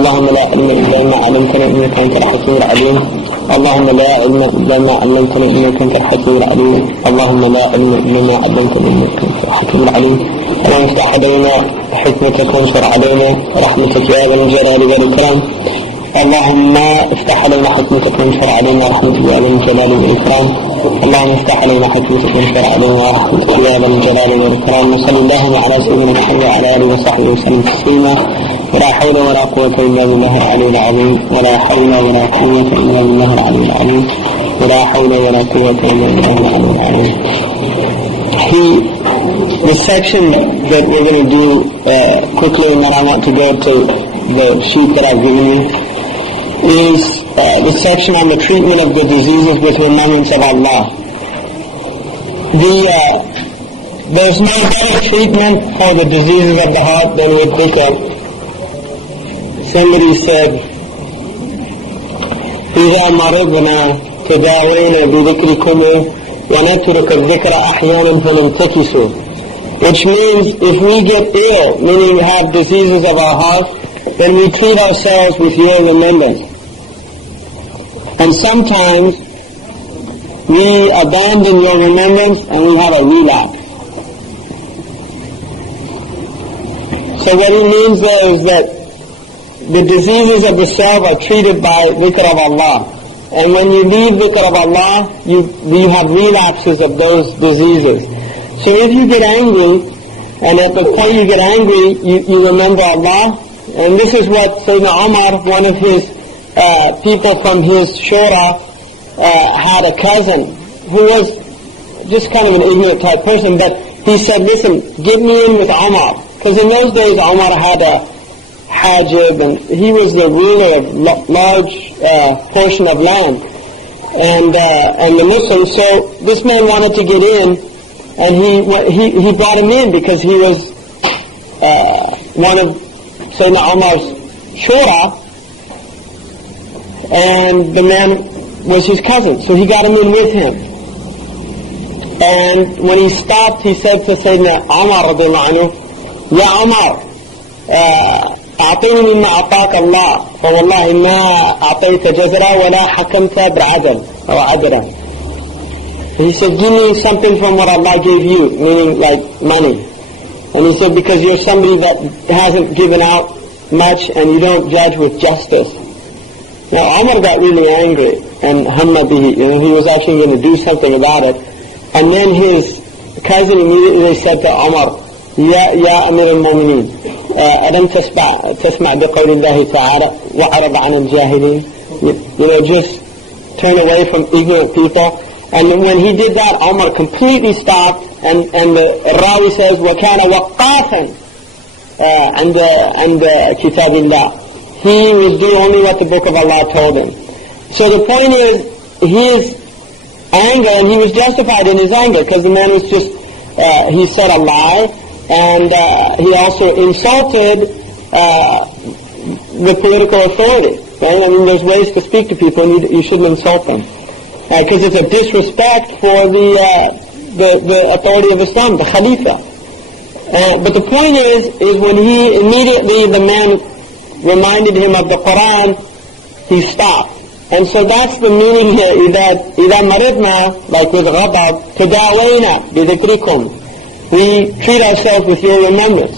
اللهم لا علم إلا ما علمتنا إنك أنت الحكيم العليم. اللهم لا علم إلا ما علمتنا إنك أنت الحكيم العليم. اللهم لا علم إلا ما علمتنا إنك أنت الحكيم العليم. اللهم افتح علينا حكمتك وانشر علينا رحمتك يا ذا الجلال والإكرام. اللهم افتح علينا حكمتك وانشر علينا رحمتك يا ذا الجلال والإكرام. اللهم افتح علينا حكمتك وانشر علينا رحمتك يا ذا الجلال والإكرام. وصلى اللهم على سيدنا محمد وعلى آله وصحبه وسلم تسليما. ولا حول ولا قوة إلا بالله العلي العظيم. ولا حول ولا قوة إلا بالله العلي العظيم. ولا حول ولا قوة إلا بالله العلي العظيم. The section that we're going to do quickly, and then I want to go to the sheet that I've given you, is the section on the treatment of the diseases with remembrance of Allah. There's no better treatment for the diseases of the heart than with dhikr. Somebody said, إِذَا مَرِضْنَا تَدَاوَيْنَا بِذِكْرِكُمْ وَنَتْرُكَ الذِّكْرَ أَحْيَانًا فَنَنْتَكِسُ. Which means if we get ill, meaning we have diseases of our heart, then we treat ourselves with your remembrance. And sometimes we abandon your remembrance and we have a relapse. So what he means there is that the diseases of the self are treated by dhikr of Allah. And when you leave dhikr of Allah, you have relapses of those diseases. So if you get angry, and at the point you get angry, you remember Allah. And this is what Sayyidina Umar, one of his people from his shura, had a cousin who was just kind of an ignorant type person, but he said, listen, get me in with Umar. Because in those days Umar had a hajib, and he was the ruler of large portion of land, and the Muslims. So this man wanted to get in, and he brought him in because he was one of Sayyidina Umar's shura, and the man was his cousin, so he got him in with him. And when he stopped, he said to Sayyidina Umar radiallahu anhu, Ya Umar, أعطيني مما أعطاك الله فوالله ما أعطيت جزرا ولا حكمت بعدل أو عدلا. He said, give me something from what Allah gave you, meaning like money. And he said, because you're somebody that hasn't given out much and you don't judge with justice. Now Umar got really angry and hamma bihi, he was actually going to do something about it. And then his cousin immediately said to Umar, يا أمير المؤمنين ألم تسمع بقول الله تعالى وأعرض عن الجاهلين. Just turn away from ignorant people. And when he did that, Umar completely stopped, and the Rawi says وَكَانَ وَقَّافًا عند كتاب الله. He would do only what the book of Allah told him. So the point is, his anger, and he was justified in his anger, because the man was just, he said a lie, and he also insulted the political authority. Right? I mean, there's ways to speak to people, and you shouldn't insult them, because it's a disrespect for the authority of Islam, the Khalifa. But the point is when he immediately, the man reminded him of the Quran, he stopped. And so that's the meaning here. إِذَا مَرِضْنَا, like with غَضَبْ, تَدَاوَيْنَا بِذِكْرِكُمْ. We treat ourselves with your remembrance.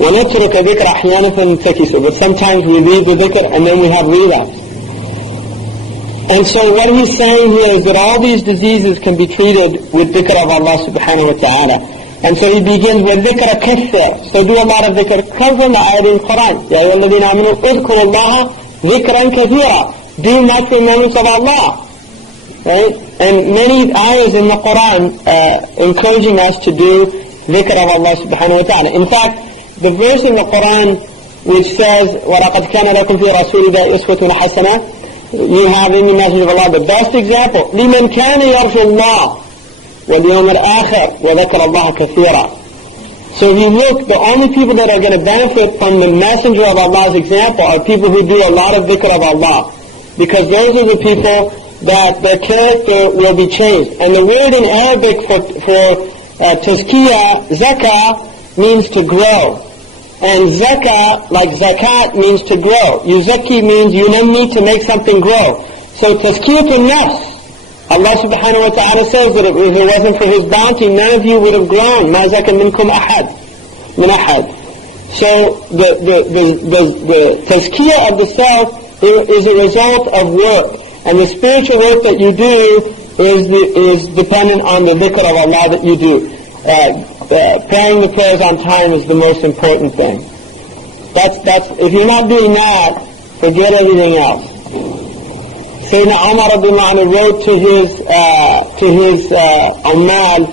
وَنَتْرُكَ ذِكْرَ أَحْيَانًا فَنَنْتَكِسُ. But sometimes we leave the dhikr and then we have relapse. And so what he's saying here is that all these diseases can be treated with dhikr of Allah subhanahu wa ta'ala. And so he begins with dhikr kathir. So do a lot of dhikr. Comes from the ayat in Quran. يَا أَيُّهَا الَّذِينَ آمَنُوا اذْكُرُوا اللَّهَ ذِكْرًا كَثِيرًا. Do much remembrance of Allah. Right? And many ayahs in the Quran encouraging us to do dhikr of Allah subhanahu wa ta'ala. In fact, the verse in the Quran which says, وَلَقَدْ كَانَ لَكُمْ فِي رَسُولِ اللَّهِ أُسْوَةٌ حَسَنَةٌ, you have in the message of Allah the best example. لِمَنْ كَانَ يَرْجُو اللَّهِ وَالْيَوْمَ الْآخِرِ وَذَكَرَ اللَّهَ كَثِيرًا. So if you look, the only people that are going to benefit from the messenger of Allah's example are people who do a lot of dhikr of Allah. Because those are the people that their character will be changed. And the word in Arabic for tazkiyah, zakah, means to grow. And zakah, like zakat, means to grow. Yuzaki means yunammi, to make something grow. So tazkiyatun nafs, Allah subhanahu wa ta'ala says that if it wasn't for His bounty, none of you would have grown. مَا زَكَى مِنْكُمْ أَحَدٍ مِنْ أَحَدٍ. So the tazkiyah of the self is a result of work. And the spiritual work that you do is dependent on the dhikr of Allah that you do. Praying the prayers on time is the most important thing. That's if you're not doing that, forget everything else. Sayyidina Umar radiallahu anhu wrote to his Ummal,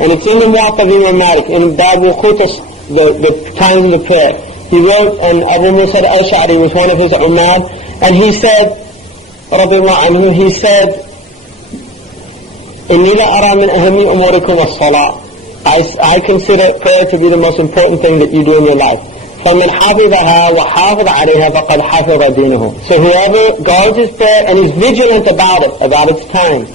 and it's in the Muwatta of Imam Malik, in Babu Khutas, the times of the prayer. He wrote, and Abu Musa al-Ash'ari was one of his Ummal, and he said, radiallahu anhu, he said, إِنِّي لَأَرَى مِنْ أَهَمِّ أُمُورِكُمْ الصَّلَاةِ. I consider prayer to be the most important thing that you do in your life. فَمَنْ حَفِظَهَا وَحَافِظَ عَلَيْهَا فَقَدْ حَفِظَ دِينَهُ. So whoever guards his prayer and is vigilant about it, about its time,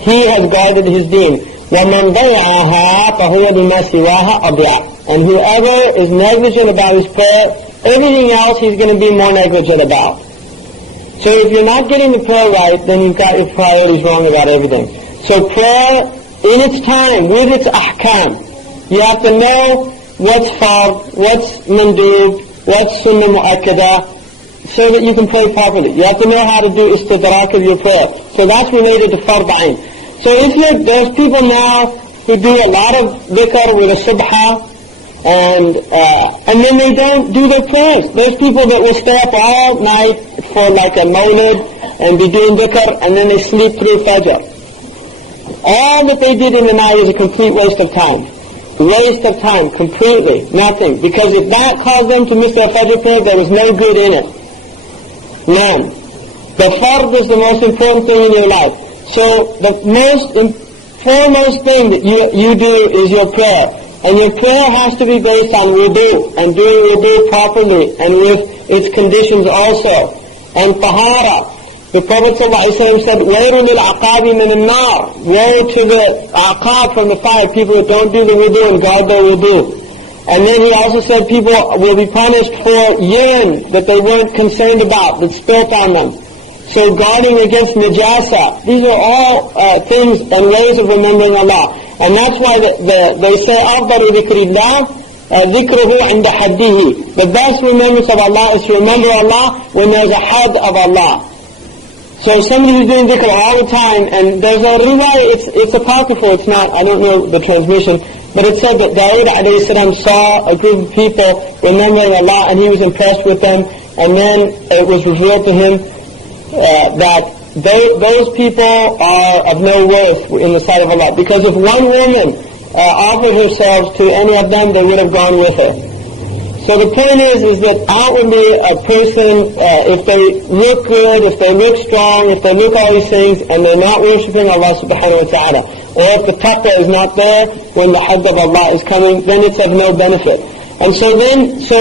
he has guarded his deen. وَمَنْ ضَيْعَهَا فَهُوَ بِمَا سِوَاهَا أَضِيعَ. And whoever is negligent about his prayer, everything else he's going to be more negligent about. So if you're not getting the prayer right, then you've got your priorities wrong about everything. So prayer, in its time, with its ahkam, you have to know what's fard, what's mandub, what's sunnah mu'akkada, so that you can pray properly. You have to know how to do istidrak of your prayer. So that's related to fard ayn. So if there's people now who do a lot of dhikr with a subha, and then they don't do their prayers. There's people that will stay up all night for like a mawlid and be doing dhikr, and then they sleep through fajr. All that they did in the night is a complete waste of time. Waste of time, completely, nothing. Because if that caused them to miss their fajr prayer, there was no good in it. None. The fard is the most important thing in your life. So the foremost thing that you do is your prayer. And your prayer has to be based on wudu, and doing wudu properly, and with its conditions also. And tahara. The Prophet ﷺ said, وَيْرُ لِلْعَقَابِ مِنَ النَّارِ. Woe to the aqab from the fire, people that don't do the wudu and guard their wudu. And then he also said people will be punished for urine that they weren't concerned about, that spilt on them. So guarding against najasa. These are all things and ways of remembering Allah. And that's why they say, أَفْضَلُ ذِكْرِ اللَّهِ ذِكْرُهُ عِنْدَ حَدِّهِ. The best remembrance of Allah is to remember Allah when there's a had of Allah. So somebody who's doing dhikr all the time, and there's a riwayah, it's apocryphal, it's not, I don't know the transmission, but it said that Dawood alayhi salam saw a group of people remembering Allah, and he was impressed with them, and then it was revealed to him that those people are of no worth in the sight of Allah. Because if one woman offered herself to any of them, they would have gone with her. So the point is that outwardly a person, if they look good, if they look strong, if they look all these things, and they're not worshipping Allah subhanahu wa ta'ala, or if the taqwa is not there when the hadd of Allah is coming, then it's of no benefit. And so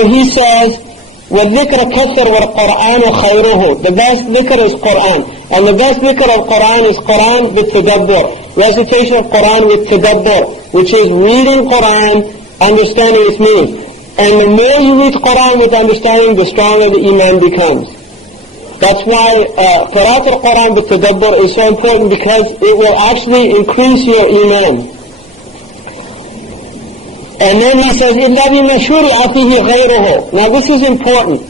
he says, وَالذِّكْرَ كَثِّرْ وَالْقُرْآنُ خَيْرُهُ. The best dhikr is Qur'an. And the best dhikr of Qur'an is Qur'an with tadabbur. Recitation of Qur'an with tadabbur, which is reading Qur'an, understanding its meaning. And the more you read Qur'an with understanding, the stronger the iman becomes. That's why Qira'at al-Qur'an with tadabbur is so important, because it will actually increase your iman. And then he says, إِلَّا بِمَا شُرِعَ فِيهِ غَيْرُهُ. Now this is important.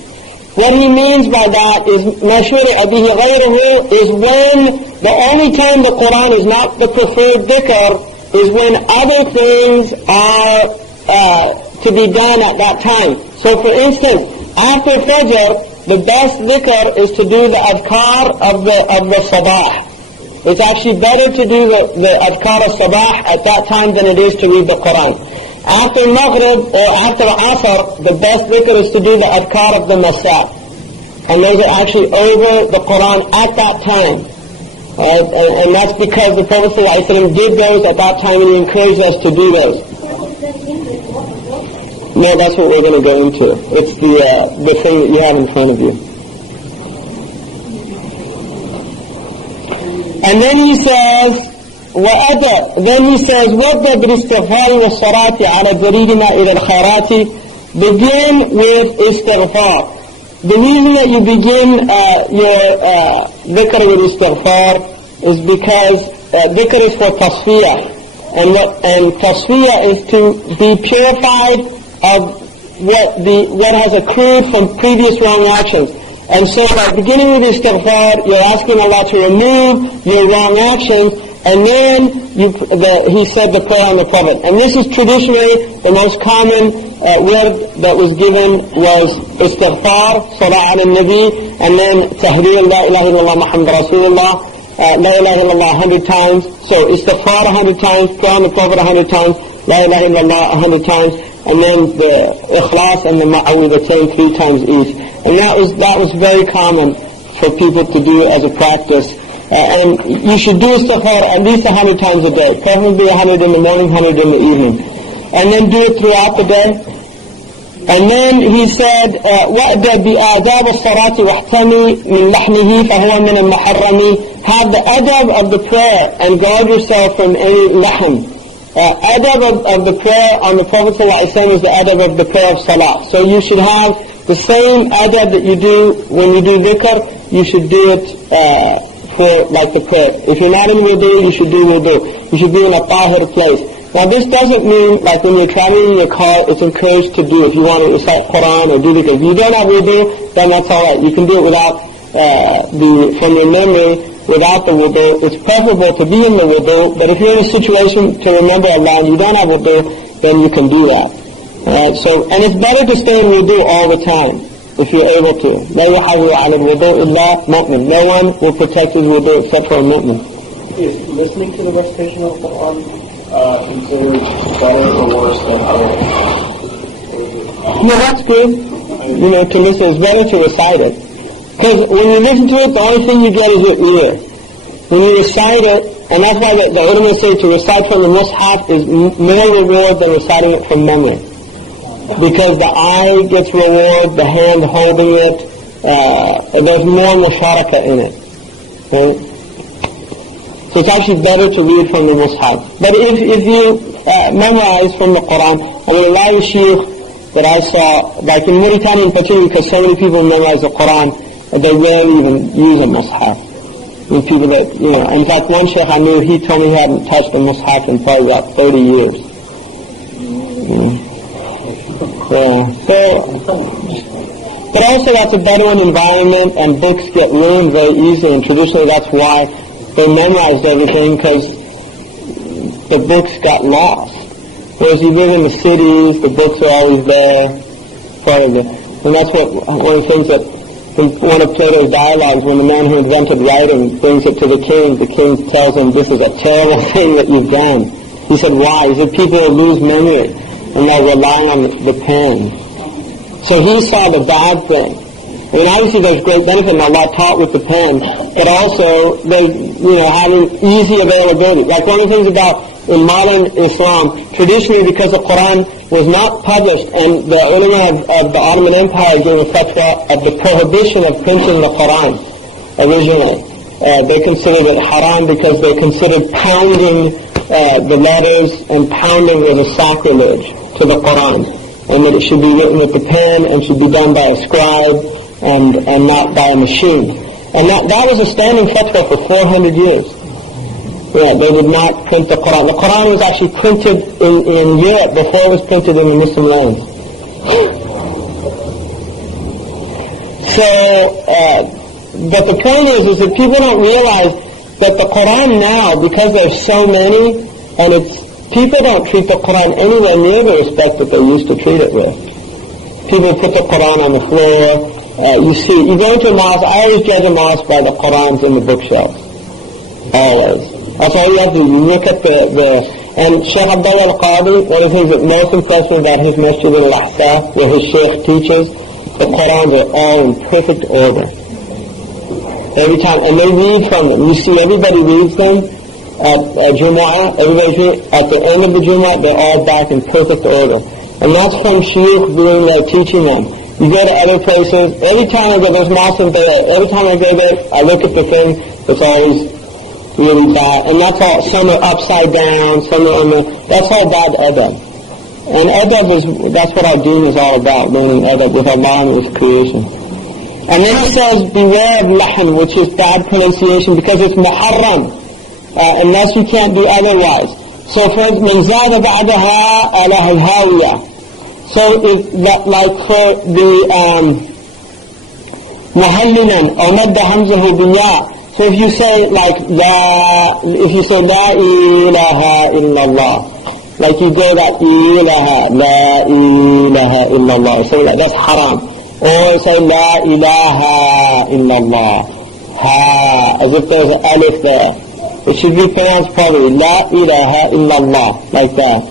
What he means by that is, مَا شُرِعَ بِهِ غَيْرُهُ is when, the only time the Qur'an is not the preferred dhikr is when other things are to be done at that time. So for instance, after Fajr, the best dhikr is to do the adhkar of the sabah. It's actually better to do the adhkar of sabah at that time than it is to read the Qur'an. After Maghrib or after Asr, the best dhikr is to do the adhkar of the Masa. And those are actually over the Qur'an at that time. And that's because the Prophet ﷺ did those at that time, and he encouraged us to do those. No, that's what we're going to go into. It's the thing that you have in front of you. And then he says, وَأَدَى. Then he says, وَأَدَى بِالْإِسْتِغْفَارِ وَالصَّلَاةِ عَلَى جَرِيدِ مَا إِلَى الْخَيْرَاتِ begin with istighfar. The reason that you begin your dhikr with istighfar is because dhikr is for tasfiyah. And tasfiyah is to be purified of what has accrued from previous wrong actions. And so by beginning with istighfar, you're asking Allah to remove your wrong actions, and then he said the prayer on the Prophet. And this is traditionally the most common word that was given was istighfar, salah ala nabi, and then tahrir la ilaha illallah Muhammad Rasulullah, la ilaha illallah 100 times. So istighfar 100 times, prayer on the Prophet 100 times, la ilaha illallah 100 times, and then the ikhlas and the ma'awidatayn 3 times each. And that was very common for people to do as a practice. And you should do istighfar at least 100 times a day, preferably 100 in the morning, 100 in the evening. And then do it throughout the day. And then he said, وَأْدَى بِآدَابِ الصَّلَاةِ وَاحْتَمِي مِنْ لَحْنِهِ فَهُوَ مِنَ الْمُحَرَّمِ. Have the adab of the prayer and guard yourself from any lahm. Adab of the prayer on the Prophet ﷺ is the adab of the prayer of salah. So you should have the same adab that you do when you do dhikr, you should do it for like the prayer. If you're not in wudu, you should do wudu. You should be in a tahir place. Now this doesn't mean like when you're traveling in your car, it's encouraged to do if you want to recite Quran or do dhikr. If you don't have wudu, then that's alright. You can do it without from your memory, without the wudu. It's preferable to be in the wudu, but if you're in a situation to remember Allah and you don't have wudu, then you can do that. And it's better to stay in wudu all the time, if you're able to. لَا يُحَوِّ عَلَى الْوُضُوءِ إِلَّا مُؤْمِن. No one will protect his wudu except for a mu'min. Is listening to the recitation of the Quran considered better or worse than other? Yeah, that's good. To listen is better to recite it. Because when you listen to it, the only thing you get is your ear. When you recite it, and that's why the ulama say to recite from the mushaf is more reward than reciting it from memory. Because the eye gets reward, the hand holding it, there's more musharaka in it. Right? So it's actually better to read from the mushaf. But if you memorize from the Quran, a lot of shaykh that I saw, like in Mauritania in particular, because so many people memorize the Quran, they rarely even use a mushaf. People that, in fact one shaykh I knew, he told me he hadn't touched a mushaf in probably about 30 years. But also that's a Bedouin environment and books get ruined very easily, and traditionally that's why they memorized everything, because the books got lost. Whereas you live in the cities, the books are always there, and that's one of the things that in one of Plato's dialogues, when the man who invented writing brings it to the king tells him, this is a terrible thing that you've done. He said, why? He said, people will lose memory and they'll rely on the pen. So he saw the bad thing. I mean, obviously there's great benefit in Allah taught with the pen, but also there's, having easy availability. Like one of the things about in modern Islam, traditionally because the Quran was not published, and the ulama of the Ottoman Empire gave a fatwa of the prohibition of printing the Quran originally. They considered it haram because they considered pounding the letters, and pounding was a sacrilege to the Quran, and that it should be written with the pen and should be done by a scribe and not by a machine. And that was a standing fatwa for 400 years. Yeah, they would not print the Quran. The Quran was actually printed in Europe before it was printed in the Muslim lands. But the point is that people don't realize that the Quran now, because there's so many, and people don't treat the Quran anywhere near the respect that they used to treat it with. People put the Quran on the floor. You go into a mosque, I always judge a mosque by the Qurans in the bookshelves. Always. That's all you have to do. You look at and Shaykh Abdullah al-Qadi, one of the things that most impressed me about his Masjid al-Ahsa, where his Shaykh teaches, the Qurans are all in perfect order. Every time, and they read from them. You see everybody reads them at Jumu'ah, at the end of the Jumu'ah, they're all back in perfect order. And that's from Shaykh doing their teaching them. You go to other places, every time I go, there's mosques there, every time I go there, I look at the thing, it's always really bad, and that's all, some are upside down, some are that's all bad adab. And adab that's what our deen is all about, learning adab with Allah and with creation. And then it says, beware of lahan, which is bad pronunciation, because it's muharram, unless you can't do otherwise. So for من زاد بعدها على الهاوية. So like for the muhallilan or madda hamzahu biya. So if you say like if you say la ilaha illallah, like you go that ilaha, la ilaha illallah, so that's haram. Or say la ilaha illallah, ha, as if there's an alif there. It should be pronounced properly, la ilaha illallah, like that.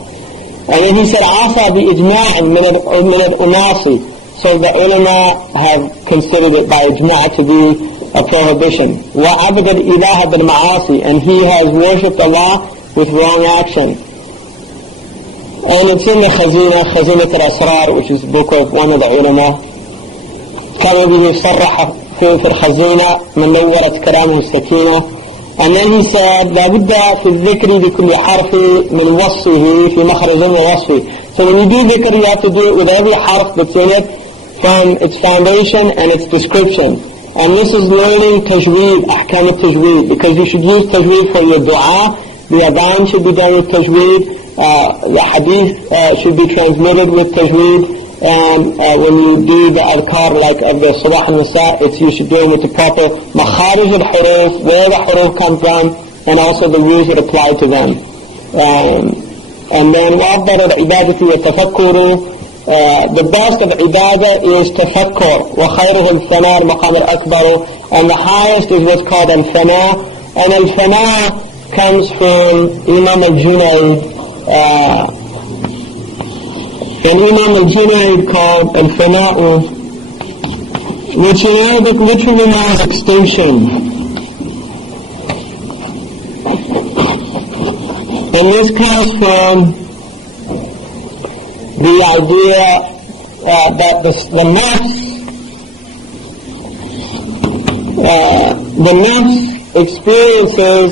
And then he said, asa bi ijma'in min al-unasi. So the ulama have considered it by ijma' to be a prohibition. وَعَبَدَ الْإِلَهَ بِالْمَعَاصِي. And he has worshipped Allah with wrong action. And it's in the Khazinat al-Asrar, which is the book of one of the ulama. كَمَا بِهِ صَرَّحَ في الخزينة من نورت كلامه السكينة. And then he said, لابد في الذكر بكل حرف من وصفه في مخرج ووصفه. So when you do dhikr, you have to do it with every harf that's in it, from its foundation and its description. And this is learning tajweed, ahkam al-tajweed, because you should use tajweed for your dua. The adhan should be done with tajweed. The hadith should be transmitted with tajweed. And when you do the adhkar like of the sabah and nasa, you should do it with the proper makharij al-huruf, where the huruf come from, and also the rules that apply to them. And then وَأَفْضَلُ الْعِبَادَةِ وَتَفَكُّرُ. The best of ibadah is tafakkur. وَخَيْرُهُ الْفَنَاءُ الْمَقَامُ الْأَكْبَرُ. And the highest is what's called al-fana. And al-fana comes from Imam al-Junayd. And Imam al-Junayd called al-fana'u, which in Arabic literally means extinction. And this comes from the idea that the nafs experiences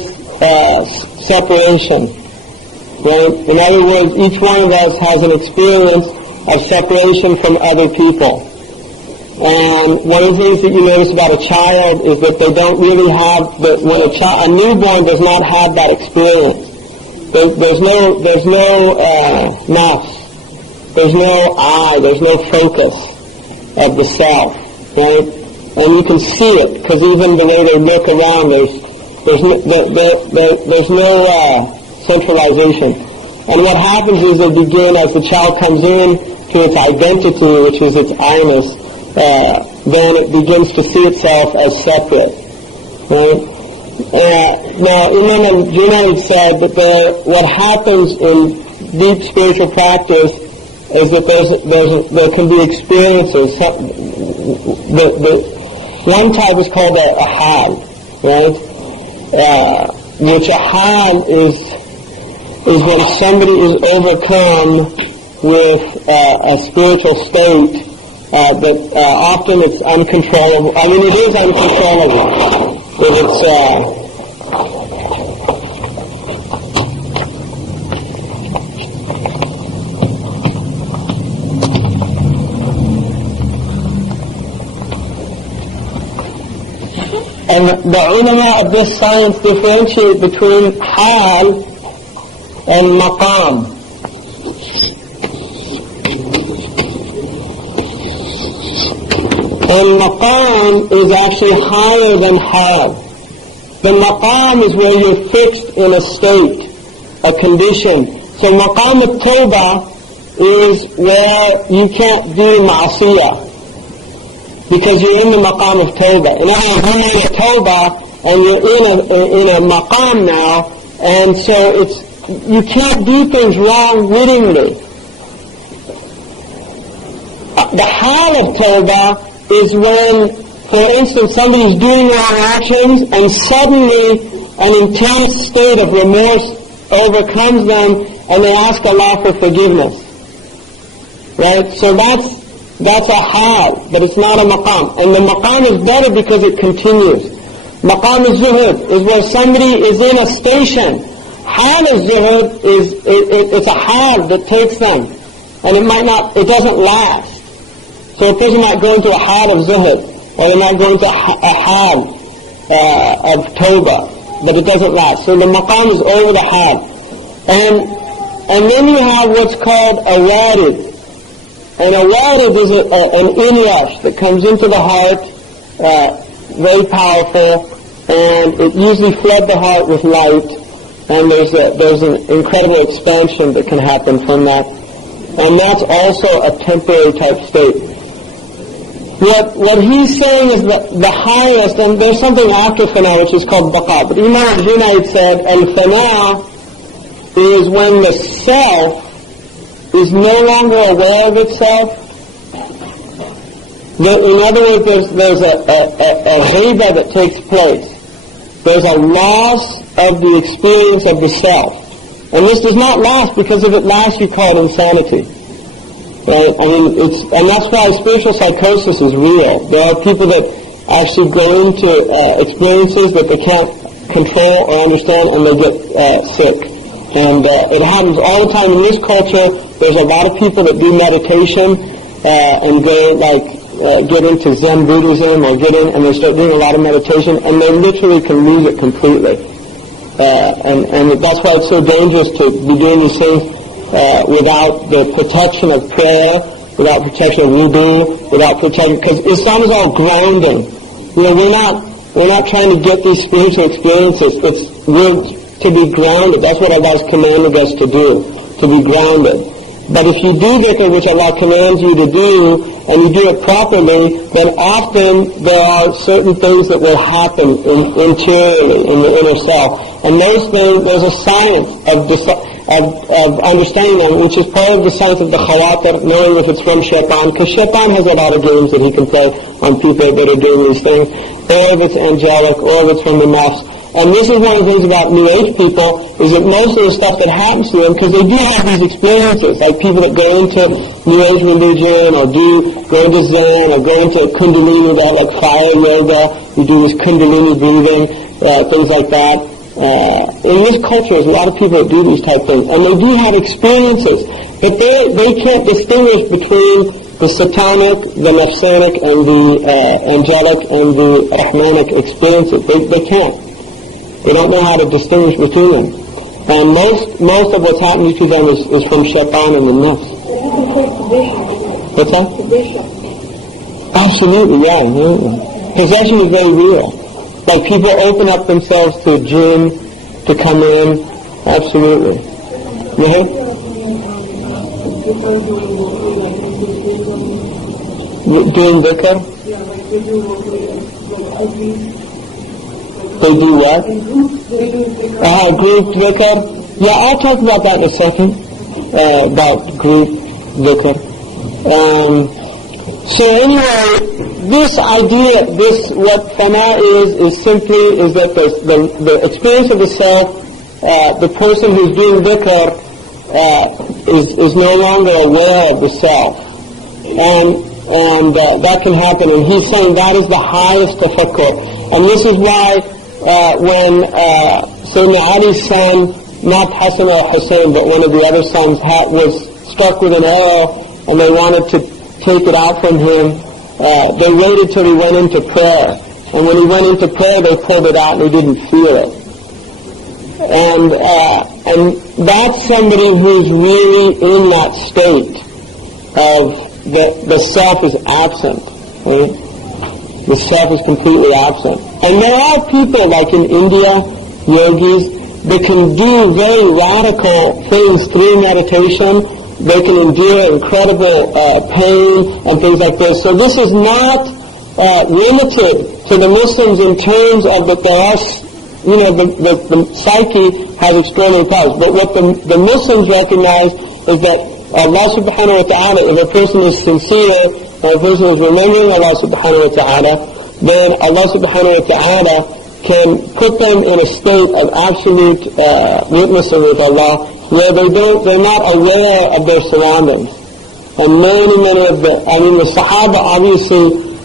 separation. Right? In other words, each one of us has an experience of separation from other people. And one of the things that you notice about a child is that they don't really have, when a newborn does not have that experience. There's no nafs. There's no eye, there's no focus of the self, right? And you can see it, because even the way they look around, there's no centralization. And what happens is they begin, as the child comes in to its identity, which is its I-ness, then it begins to see itself as separate, right? Now, Imam al-Junayd said that what happens in deep spiritual practice is that there can be experiences. One type is called a hal, right? Which a hal is when somebody is overcome with a spiritual state that often it's uncontrollable. I mean, it is uncontrollable. If it's and the ulama of this science differentiate between hal and maqam. And maqam is actually higher than hal. The maqam is where you're fixed in a state, a condition. So maqam al-tawbah is where you can't do ma'asiyah, because you're in the maqam of tawbah. In other words, you're in a tawbah, and you're in a maqam now, and so you can't do things wrong wittingly. The hal of tawbah is when, for instance, somebody's doing wrong actions, and suddenly an intense state of remorse overcomes them, and they ask Allah for forgiveness. Right? So that's a hal, but it's not a maqam. And the maqam is better because it continues. Maqam al-zuhud is where somebody is in a station. Hal al-zuhud it's a hal that takes them. and it doesn't last. So a person might go into a hal of zuhud, or they might go into a hal of tawbah, but it doesn't last. So the maqam is over the hal. And then you have what's called a warid. And a warid is an inrush that comes into the heart, very powerful, and it usually floods the heart with light, and there's an incredible expansion that can happen from that. And that's also a temporary type state. What he's saying is that the highest, and there's something after fana which is called baqa. But Imam Junaid said, al-fana is when the self is no longer aware of itself. In other words, there's a ghaiba that takes place. There's a loss of the experience of the self. And this does not last, because if it lasts, you call it insanity. Right? I mean, and that's why spiritual psychosis is real. There are people that actually go into experiences that they can't control or understand, and they get sick. And it happens all the time in this culture. There's a lot of people that do meditation and go get into Zen Buddhism, or and they start doing a lot of meditation, and they literally can lose it completely. And that's why it's so dangerous to be doing these things without the protection of prayer, without protection of wudu, without protection, because Islam is all grounding. We're not trying to get these spiritual experiences. We're to be grounded. That's what Allah has commanded us to do, to be grounded. But if you do dhikr, which Allah commands you to do, and you do it properly, then often there are certain things that will happen interiorly, in the inner self. And those things, there's a science of understanding them, which is part of the science of the khawatir, knowing if it's from shaitan, because shaitan has a lot of games that he can play on people that are doing these things, or if it's angelic, or if it's from the nafs. And this is one of the things about New Age people, is that most of the stuff that happens to them, because they do have these experiences, like people that go into New Age religion, or go into Zen, or go into Kundalini, that like fire yoga, you do this Kundalini breathing, things like that. In this culture, there's a lot of people that do these type of things, and they do have experiences, but they can't distinguish between the satanic, the nafsanic, and the angelic, and the rahmanic experiences. They can't. They don't know how to distinguish between them. And most of what's happening to them is from shaitan and the nafs. What's that? Absolutely, yeah. Possession is very real. Like people open up themselves to jinn to come in. Absolutely. Doing dhikr? They do what? Group dhikr? Yeah, I'll talk about that in a second, about group dhikr. So anyway, this idea, what fana is that the experience of the self, the person who's doing dhikr is no longer aware of the self. And that can happen, and he's saying that is the highest tafakkur. And this is why when Sayyidina Ali's son, not Hassan or Hussein, but one of the other sons, was struck with an arrow, and they wanted to take it out from him, they waited till he went into prayer. And when he went into prayer, they pulled it out and he didn't feel it. And that's somebody who's really in that state of the self is absent. Right? The self is completely absent. And there are people like in India, yogis, that can do very radical things through meditation. They can endure incredible pain and things like this. So this is not limited to the Muslims in terms of that there are, the psyche has extraordinary powers. But what the Muslims recognize is that Allah subhanahu wa ta'ala, if a person is sincere, and a person is remembering Allah subhanahu wa ta'ala, then Allah subhanahu wa ta'ala can put them in a state of absolute witnessing with Allah, where they're not aware of their surroundings. And many of the Sahaba, obviously,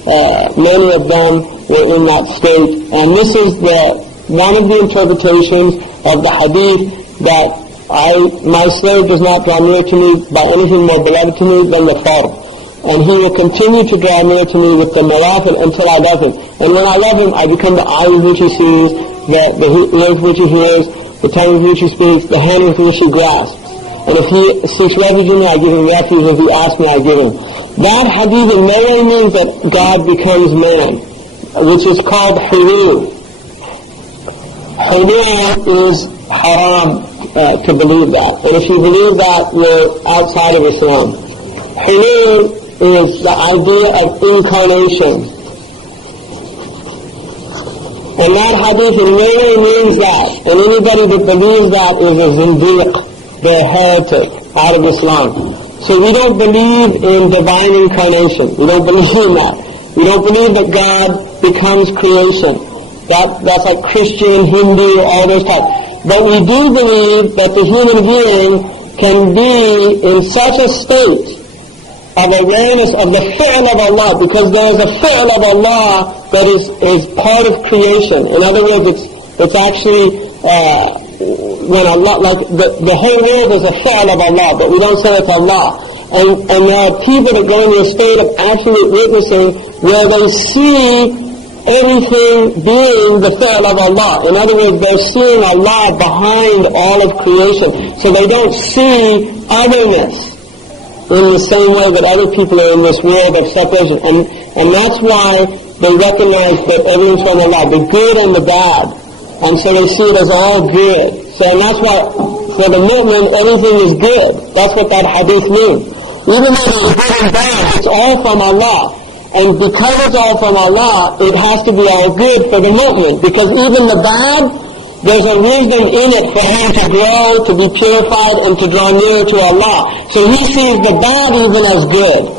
many of them were in that state. And this is one of the interpretations of the hadith that my slave does not draw near to me by anything more beloved to me than the fard. And he will continue to draw near to me with the nawafil until I love him. And when I love him, I become the eye with which he sees, the ear with which he hears, the tongue with which he speaks, the hand with which he grasps. And if he seeks refuge in me, I give him refuge. If he asks me, I give him. That hadith in no way means that God becomes man, which is called hulul. Hulul is haram to believe that. And if you believe that, you're outside of Islam. Hulul is the idea of incarnation. And that hadith in no way means that. And anybody that believes that is a zindiq. They're a heretic out of Islam. So we don't believe in divine incarnation. We don't believe in that. We don't believe that God becomes creation. That's like Christian, Hindu, all those types. But we do believe that the human being can be in such a state of awareness of the fi'l of Allah, because there is a fi'l of Allah that is part of creation. In other words, it's actually when Allah, like the whole world is a fi'l of Allah, but we don't say it's Allah. And there are people that go into a state of absolute witnessing where they see everything being the fi'l of Allah. In other words, they're seeing Allah behind all of creation. So they don't see otherness in the same way that other people are in this world of separation. And that's why they recognize that everything's from Allah, the good and the bad. And so they see it as all good. So and that's why for the mu'min, everything is good. That's what that hadith means. Even though it's good and bad, it's all from Allah. And because it's all from Allah, it has to be all good for the mu'min. Because even the bad, there's a wisdom in it for him to grow, to be purified, and to draw nearer to Allah. So he sees the bad even as good.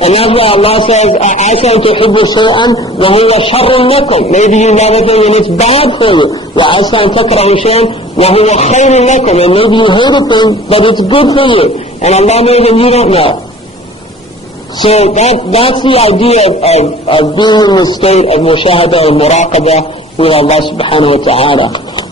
And that's why Allah says, عَسَىٰ تُحِبُّ شَيْئًا وَهُوَ شَرٌّ لَكُمْ. Maybe you love a thing and it's bad for you. وَعَسَىٰ تَكْرَهُ شَيْئًا وَهُوَ خَيْرٌ لَكُمْ. And maybe you hate a thing, but it's good for you. And Allah knows and you don't know. So that's the idea of being in the state of mushahada and muraqabah with Allah subhanahu wa ta'ala.